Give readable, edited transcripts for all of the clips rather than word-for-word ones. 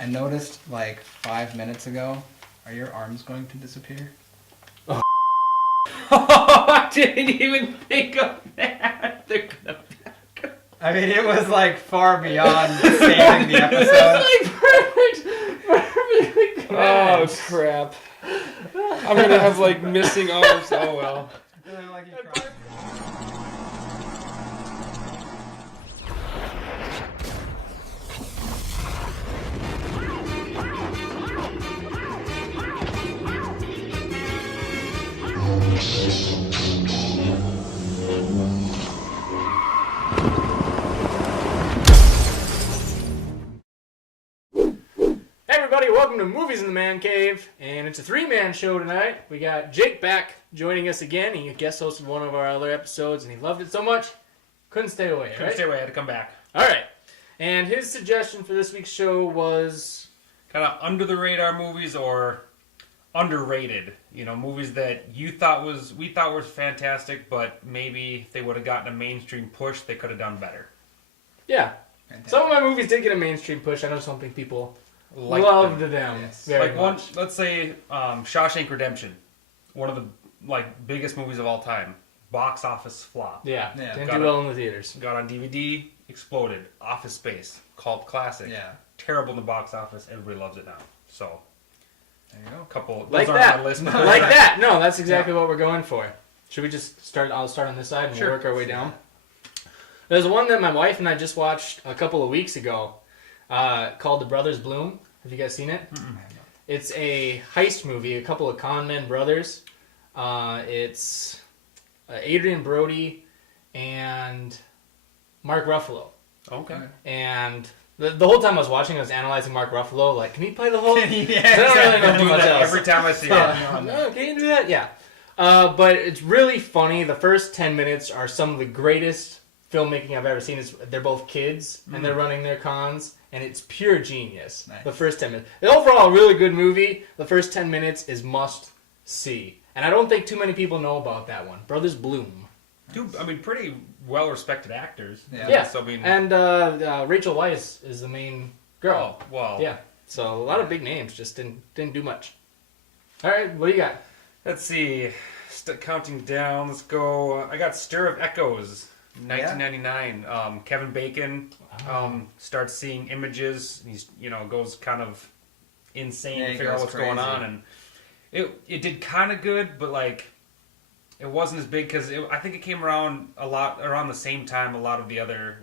I noticed like 5 minutes ago. Are your arms going to disappear? Oh, I didn't even think of that. They're gonna... I mean, it was like far beyond saving the episode. It's like perfectly correct. Oh crap! I'm gonna have like missing arms. Oh well. Hey everybody, welcome to Movies in the Mancave, and it's a three-man show tonight. We got Jake back joining us again. He guest hosted one of our other episodes, and he loved it so much, couldn't stay away, Couldn't stay away. I had to come back. All right. And his suggestion for this week's show was Kind of under the radar movies or underrated. You know, movies that we thought was fantastic, but maybe if they would have gotten a mainstream push, they could have done better. yeah. Fantastic. Some of my movies did get a mainstream push. I know some people Liked loved them. them Yes. very Like much. let's say Shawshank Redemption, one of the biggest movies of all time. Box office flop. Yeah. Yeah. Didn't Got do it. well in the theaters. Got on DVD, exploded. Office Space, cult classic. Yeah. Terrible in the box office. Everybody loves it now. So, There you go. couple. Like those aren't that. on my list, but Like that. No, that's exactly what we're going for. Should we just start? I'll start on this side and Sure. we'll work our way down. There's one that my wife and I just watched a couple of weeks ago called The Brothers Bloom. Have you guys seen it? Mm-mm. It's a heist movie, a couple of con men brothers. It's Adrian Brody and Mark Ruffalo. Okay. And the whole time I was watching, I was analyzing Mark Ruffalo. Like, can he play the whole? Yeah, I don't really know I too do much that else. every time I see it. Oh, can you do that? Yeah. But it's really funny. The first 10 minutes are some of the greatest filmmaking I've ever seen. They're both kids, and they're running their cons, and it's pure genius. Nice. The first 10 minutes. The overall really good movie. The first 10 minutes is must see. And I don't think too many people know about that one. Brothers Bloom. Dude, I mean, pretty well-respected actors. Yeah. Yeah. So, I mean, And Rachel Weisz is the main girl. oh, well. Yeah. So a lot of big names just didn't do much. All right, what do you got? Let's see. Counting down. Let's go. I got Stir of Echoes, 1999. Kevin Bacon starts seeing images. He's goes kind of insane Yeah, to he figure out goes what's going crazy. on, and it did kind of good, but like it wasn't as big because I think it came around around the same time a lot of the other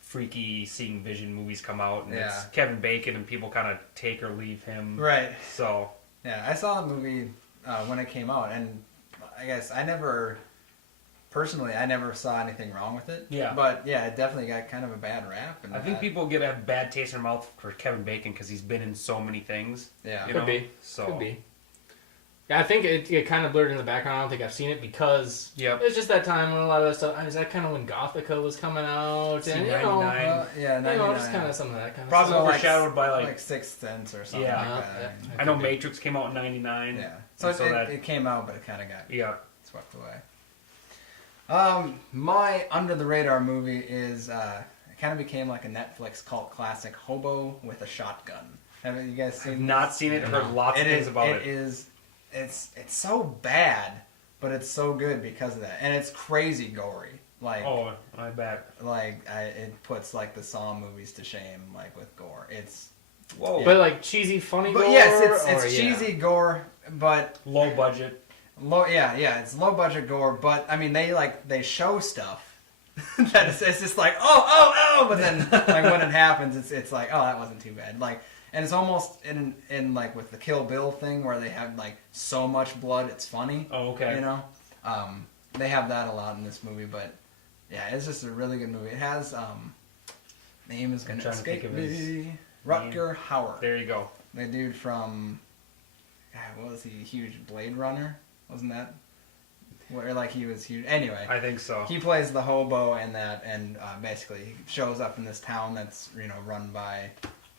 freaky seeing vision movies come out, and Yeah. it's Kevin Bacon, and people kind of take or leave him. Right. So Yeah, I saw the movie when it came out, and I guess I never saw anything wrong with it. Yeah. But yeah, it definitely got kind of a bad rap. And I think people get a bad taste in their mouth for Kevin Bacon because he's been in so many things. Yeah. You Could know? be. So Could be. Yeah, I think it kind of blurred in the background. I don't think I've seen it because Yep. it's just that time when a lot of that stuff. Is that kind of when Gothica was coming out? And, C99. yeah, 99. just kind of some of that kind of Probably stuff. overshadowed by like Sixth Sense or something Yeah. like that. Yeah. I know Matrix came out in '99. Yeah. So, And it came out, but it kind of got yeah. swept away. My under the radar movie is it kind of became like a Netflix cult classic, Hobo with a Shotgun. Have you guys seen? I've not seen it. Heard lots of things about it. It's so bad, but it's so good because of that, and it's crazy gory. Like, Oh, I bet. it puts like the Saw movies to shame, like with gore. It's Whoa. But like cheesy, funny but gore. yes, it's or, cheesy gore, but Low budget. it's low budget gore. But I mean, they show stuff that it's just like oh, but then like when it happens, it's like oh, that wasn't too bad. Like, and it's almost in like with the Kill Bill thing where they have like so much blood, it's funny. Oh, okay. You know, they have that a lot in this movie, but yeah, it's just a really good movie. It has name is gonna trying to think escape of his me. Rutger Hauer, There you go. the dude from what was he? Huge Blade Runner, wasn't that? Where like he was huge. Anyway, I think so. he plays the hobo in that, and basically he shows up in this town that's run by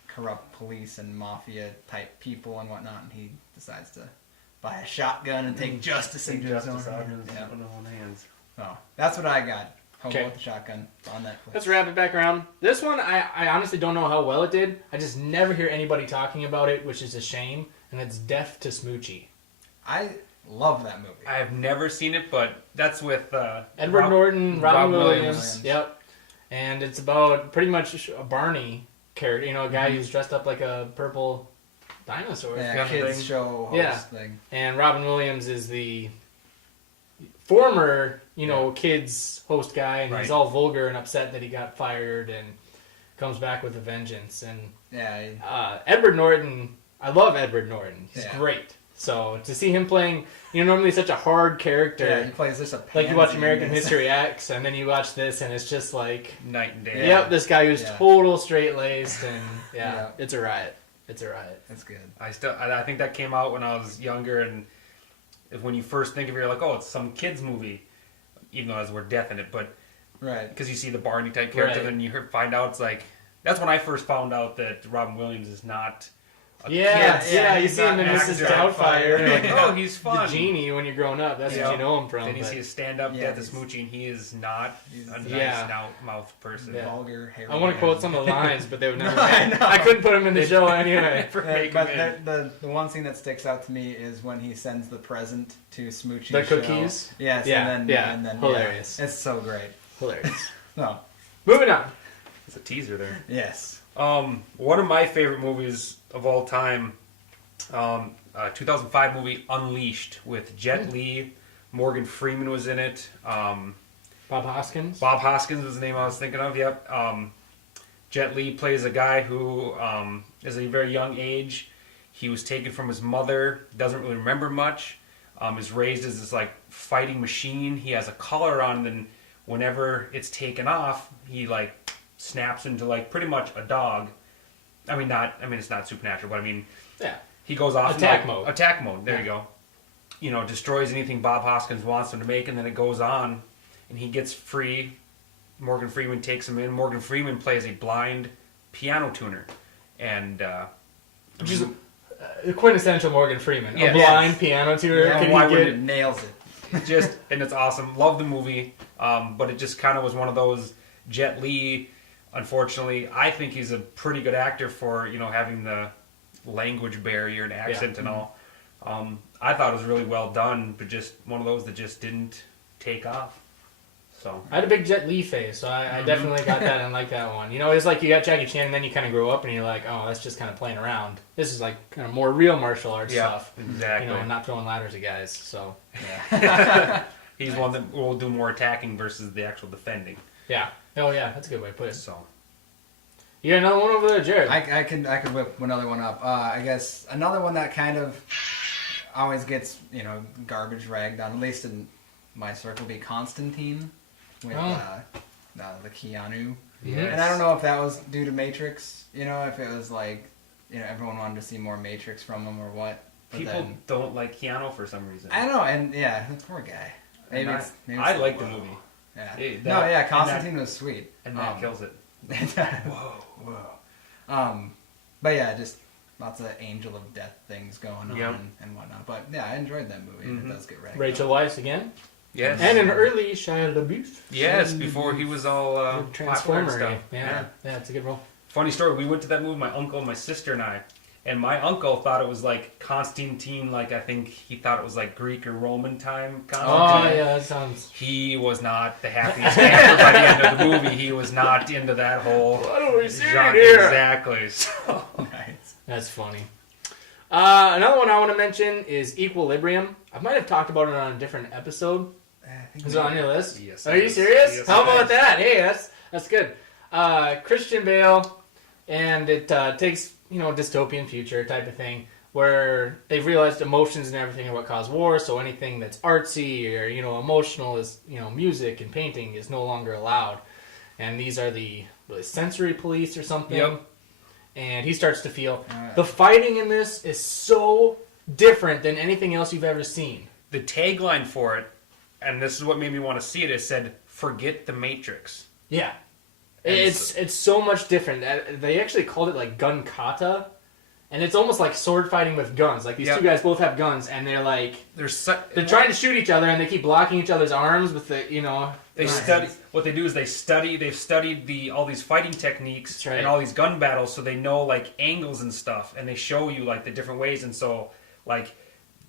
corrupt police and mafia type people and whatnot, and he decides to buy a shotgun and take justice into his own Justice out hands. in Yeah. his own hands. So that's what I got. Hobo with the Shotgun on Netflix. Let's wrap it back around. This one, I honestly don't know how well it did. I just never hear anybody talking about it, which is a shame. And it's Death to Smoochie. I love that movie. I have never seen it, but that's with Edward Norton, Robin Williams. Williams. Yep. And it's about pretty much a Barney character. You know, a guy who's dressed up like a purple dinosaur. Yeah, kids show host thing. And Robin Williams is the former, kids host guy, and he's all vulgar and upset that he got fired and comes back with a vengeance. And Edward Norton, I love Edward Norton. He's great. So to see him playing, normally such a hard character. Yeah, he plays just a pansy. Like you watch American History X, and then you watch this, and it's just like night and day. Yep, this guy who's total straight laced, and it's a riot. It's a riot. That's good. I think that came out when I was younger, and when you first think of it, you're like, oh, it's some kids movie, even though there's the word death in it, but because you see the Barney type character, then you find out it's like that's when I first found out that Robin Williams is not. You see him in Mrs. Doubtfire. You're like, oh, he's fun. The genie when you're growing up. That's what you know him from. Then you see a stand-up Death to Smoochie, and he is not a nice mouth person. Yeah. Vulgar, hairy. I want to quote some of the lines, but they would never. I couldn't put them in the show anyway. But the one scene that sticks out to me is when he sends the present to Smoochie. The cookies. Yes. Yeah. And then hilarious. It's so great. Hilarious. No. Moving on. It's a teaser there. Yes. One of my favorite movies of all time. 2005 movie Unleashed with Jet Li. Morgan Freeman was in it. Bob Hoskins? Bob Hoskins was the name I was thinking of, yep. Jet Li plays a guy who is at a very young age. He was taken from his mother, doesn't really remember much. Is raised as this like fighting machine. He has a collar on, and then whenever it's taken off, he like snaps into like pretty much a dog. It's not supernatural, but he goes off attack in, mode. Attack mode. There you go. Destroys anything Bob Hoskins wants him to make, and then it goes on, and he gets free. Morgan Freeman takes him in. Morgan Freeman plays a blind piano tuner, and which is a quintessential Morgan Freeman. Yes. A blind piano tuner. Yeah, nails it. And it's awesome. Love the movie, but it just kind of was one of those. Jet Li, unfortunately, I think he's a pretty good actor for having the language barrier and accent and all. I thought it was really well done, but just one of those that just didn't take off. So I had a big Jet Li phase, so I definitely got that and like that one. It's like you got Jackie Chan, and then you kind of grow up, and you're like, oh, that's just kind of playing around. This is like kind of more real martial arts stuff. Exactly. And not throwing ladders at guys. So he's one that will do more attacking versus the actual defending. Yeah. Oh yeah, that's a good way to put it. So. You got another one over there, Jared? I could whip another one up. I guess another one that kind of always gets garbage ragged on, at least in my circle, be Constantine with the Keanu. Yes. And I don't know if that was due to Matrix. If it was like everyone wanted to see more Matrix from him or what. But people don't like Keanu for some reason. I know, and the poor guy. Maybe I like the movie. Yeah. Constantine was sweet. And Matt kills it. Whoa. But yeah, just lots of Angel of Death things going on and whatnot. But yeah, I enjoyed that movie. It does get ragged. Rachel Weisz again. Yes. And an early Shia LaBeouf. Yes, before he was all Transformer stuff. Yeah, it's a good role. Funny story. We went to that movie, my uncle, my sister, and I. And my uncle thought it was like Constantine, like I think he thought it was like Greek or Roman time Constantine. Oh, yeah, that sounds... He was not the happiest camper by the end of the movie. He was not into that whole what are we seeing genre. here? Exactly. So. Nice. That's funny. Another one I want to mention is Equilibrium. I might have talked about it on a different episode. Is it on your list? Yes. Are you serious? Yes, How about that? Hey, that's good. Christian Bale, and it takes... dystopian future type of thing where they've realized emotions and everything are what cause war, so anything that's artsy or, emotional is, music and painting is no longer allowed. And these are the sensory police or something. Yep. And he starts to feel the fighting in this is so different than anything else you've ever seen. The tagline for it, and this is what made me want to see it, said, "Forget the Matrix." Yeah. It's so much different. They actually called it like gun kata, and it's almost like sword fighting with guns. Like these two guys both have guns, and they're like they're trying to shoot each other, and they keep blocking each other's arms with the They study what they do is they've studied all these fighting techniques and all these gun battles, so they know like angles and stuff, and they show you like the different ways. And so like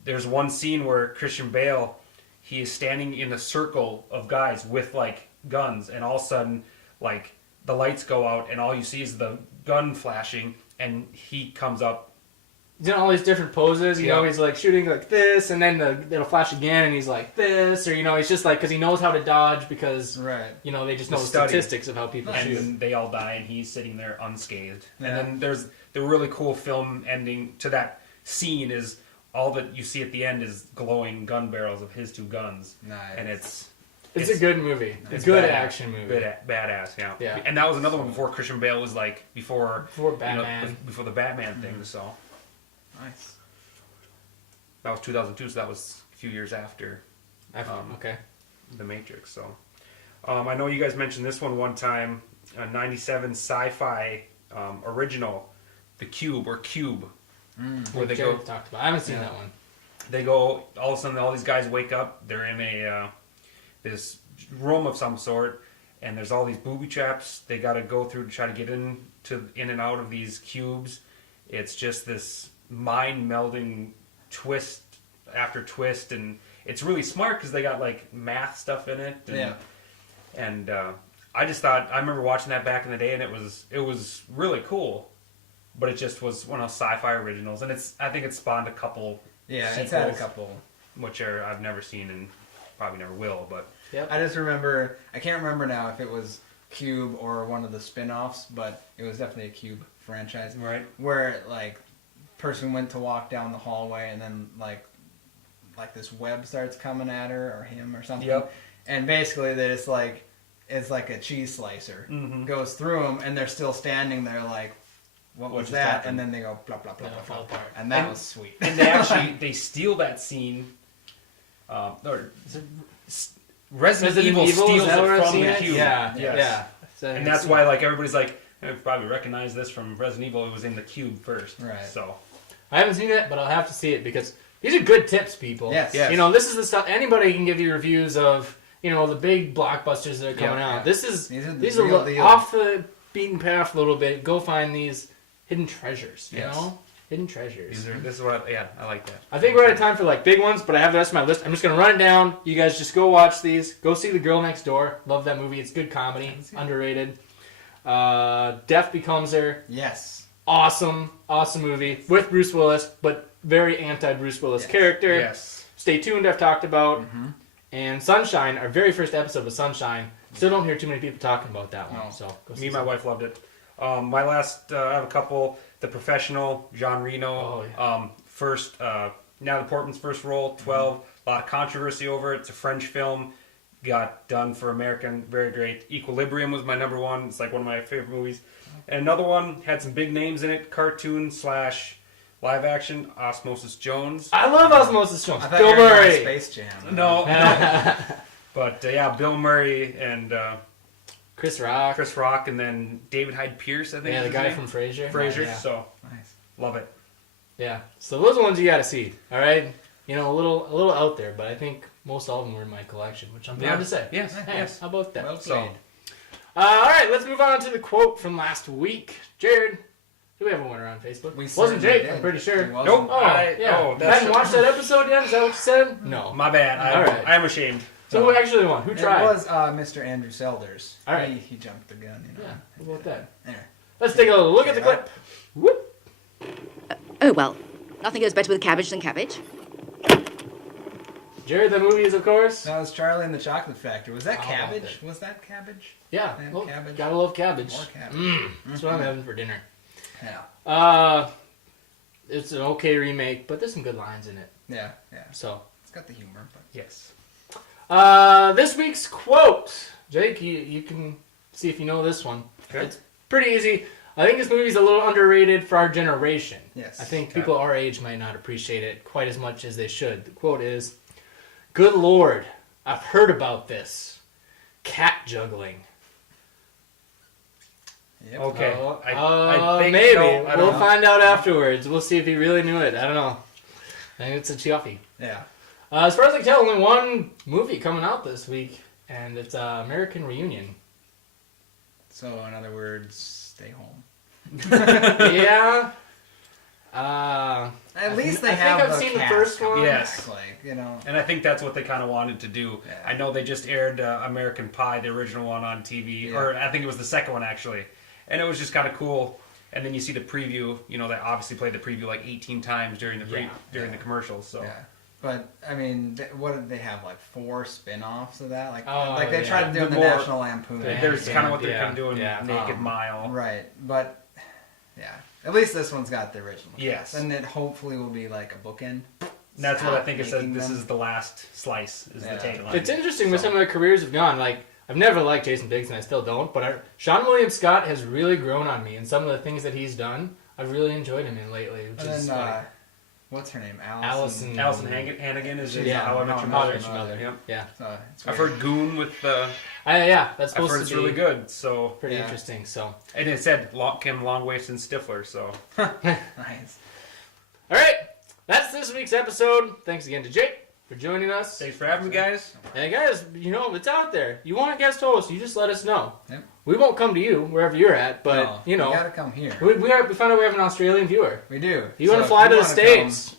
there's one scene where Christian Bale, he is standing in a circle of guys with like guns, and all of a sudden like the lights go out, and all you see is the gun flashing, and he comes up. He's in all these different poses, he's like shooting like this, and then it'll flash again, and he's like this, or he's just like, because he knows how to dodge, because they just know the statistics of how people shoot. And then they all die, and he's sitting there unscathed. And then there's the really cool film ending to that scene is all that you see at the end is glowing gun barrels of his two guns. Nice. And it's a good movie. It's a good action movie. Badass, yeah. And that was another one before Christian Bale was like before Batman, before the Batman thing. So nice. That was 2002, so that was a few years after. Okay. The Matrix. So I know you guys mentioned this one time, a '97 sci-fi original, The Cube or Cube, where they go. Talked about. I haven't seen that one. They go all of a sudden. All these guys wake up. They're in a this room of some sort, and there's all these booby traps they got to go through to try to get in and out of these cubes. It's just this mind melding twist after twist, and it's really smart because they got like math stuff in it. And I just thought, I remember watching that back in the day, and it was really cool, but it just was one of those sci-fi originals, and I think it spawned a couple. Yeah, sequels, it's had a couple, which I've never seen and probably never will. But I just remember, I can't remember now if it was Cube or one of the spin-offs, but it was definitely a Cube franchise, right? Where like person went to walk down the hallway, and then like this web starts coming at her or him or something. Yep. And basically it's like a cheese slicer goes through them, and they're still standing there like, what was that? Happened? And then they go blah blah blah blah, fall apart. and that was sweet. And they steal that scene. Resident Evil steals it from the Cube. Yeah. And that's why like everybody's like, you probably recognize this from Resident Evil. It was in the Cube first. Right. So I haven't seen it, but I'll have to see it because these are good tips, people. Yes. This is the stuff anybody can give you reviews of. The big blockbusters that are coming out. These are off the beaten path a little bit. Go find these hidden treasures. You know, hidden treasures. I like that. I think we're out of time for like big ones, but I have the rest of my list. I'm just gonna run it down. You guys just go watch these. Go see The Girl Next Door. Love that movie. It's good comedy. Underrated. Death Becomes Her. Yes. Awesome movie with Bruce Willis, but very anti-Bruce Willis character. Yes. Stay Tuned. I've talked about. And Sunshine, our very first episode of Sunshine. Still don't hear too many people talking about that one. So go see Me and my wife loved it. My last, I have a couple. The Professional, Jean Reno. First, Natalie Portman's first role, 12. A lot of controversy over it. It's a French film. Got done for American. Very great. Equilibrium was my number one. It's like one of my favorite movies. And another one had some big names in it. Cartoon / live action, Osmosis Jones. I love Osmosis Jones. I thought Bill you were Murray. Space Jam. No. But Bill Murray and Chris Rock, and then David Hyde Pierce, I think. Yeah, the guy from Frasier. So nice. Love it. Yeah. So those are the ones you got to see. All right. A little out there, but I think most all of them were in my collection, which I'm proud to say. Yes. Hey, Yes. How about that? Well played. All right. Let's move on to the quote from last week. Jared. Do we have a winner on Facebook? Wasn't Jake, did. I'm pretty sure. Nope. Hadn't watched that episode yet? Is that what you said? No. My bad. I am ashamed. So who actually won? Who tried? It was Mr. Andrew Selders. All right. He jumped the gun. Yeah. How about that? Anyway. Let's take a look at the clip. Whoop. Oh, well, nothing goes better with cabbage than cabbage. Jared, the movie is, of course. That was Charlie and the Chocolate Factory. Was that How about cabbage? Was that cabbage? Yeah. Well, cabbage. Gotta love cabbage. More cabbage. That's what I'm having for dinner. Yeah. It's an okay remake, but there's some good lines in it. Yeah. So. It's got the humor, but Yes. This week's quote. Jake, you can see if you know this one. Okay. It's pretty easy. I think this movie's a little underrated for our generation. Yes. I think people our age might not appreciate it quite as much as they should. The quote is, "Good Lord, I've heard about this. Cat juggling." Yep. Okay. Oh, I think maybe. no, I don't We'll know. find out afterwards. We'll see if he really knew it. I don't know. I think it's a chuffy. Yeah. As far as I can tell, only one movie coming out this week, and it's American Reunion. So, in other words, stay home. Yeah. At least they I have think I've the seen the cast first coming one. Yes. back, like, you know. And I think that's what they kind of wanted to do. Yeah. I know they just aired American Pie, the original one, on TV, or I think it was the second one actually, and it was just kind of cool. And then you see the preview. You know, they obviously played the preview like 18 times during the the commercials. So Yeah. But, I mean, what did they have, like 4 spin-offs of that? Like, Oh, like they yeah. tried to do in the The more- National Lampoon. there's kind of what they're Yeah, kind of doing. yeah. Naked Mile. Right, but, yeah. At least this one's got the original Yes. cast. And it hopefully will be like a bookend. And that's what I think it says. Making This them. is the last slice. Is Yeah. the tagline. It's interesting where some of their careers have gone. Like, I've never liked Jason Biggs, and I still don't, but Sean William Scott has really grown on me, and some of the things that he's done, I've really enjoyed him in lately. Which And is then, like, what's her name? Allison. Allison Hannigan is Yeah, How I Met Your no, Mother. Met Your Mother. Yep. Yeah. So, it's I've weird. heard Goon with the. Yeah, that's I've supposed heard to it's be really good. So pretty Yeah. interesting. So, and it said Kim Longwaist and Stifler. So Nice. all right, that's this week's episode. Thanks again to Jake for joining us. thanks for having me, guys. And guys, you know, it's out there. You want a guest host, you just let us know. Yep. We won't come to you wherever you're at, but No, you know, you gotta come here. we found out we have an Australian viewer. We do. If you want So to fly if to you the wanna States,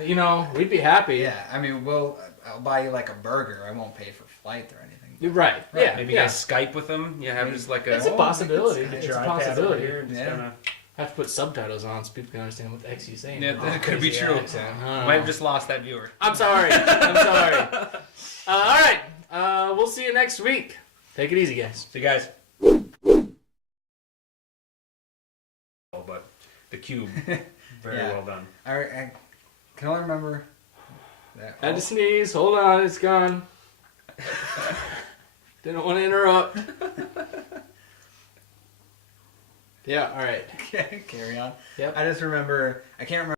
you know, we'd be happy. Yeah, I mean, I'll buy you like a burger. I won't pay for flight or anything. You're right. Yeah. Maybe yeah. you guys Skype with them. You have just like a. It's a possibility. Get It's your a iPad over possibility. here and just Yeah. kinda- Have to put subtitles on so people can understand what the heck you're saying. Yeah, Oh, that could be crazy true. accent. I don't Might know. have just lost that viewer. I'm sorry. I'm sorry. All right. We'll see you next week. Take it easy, guys. See you guys. But the cube, very Yeah. well done. I can only remember that. Had to sneeze. Hold on. It's gone. Didn't want to interrupt. Yeah, all right. Okay, carry on. Yep. I just remember. I can't remember.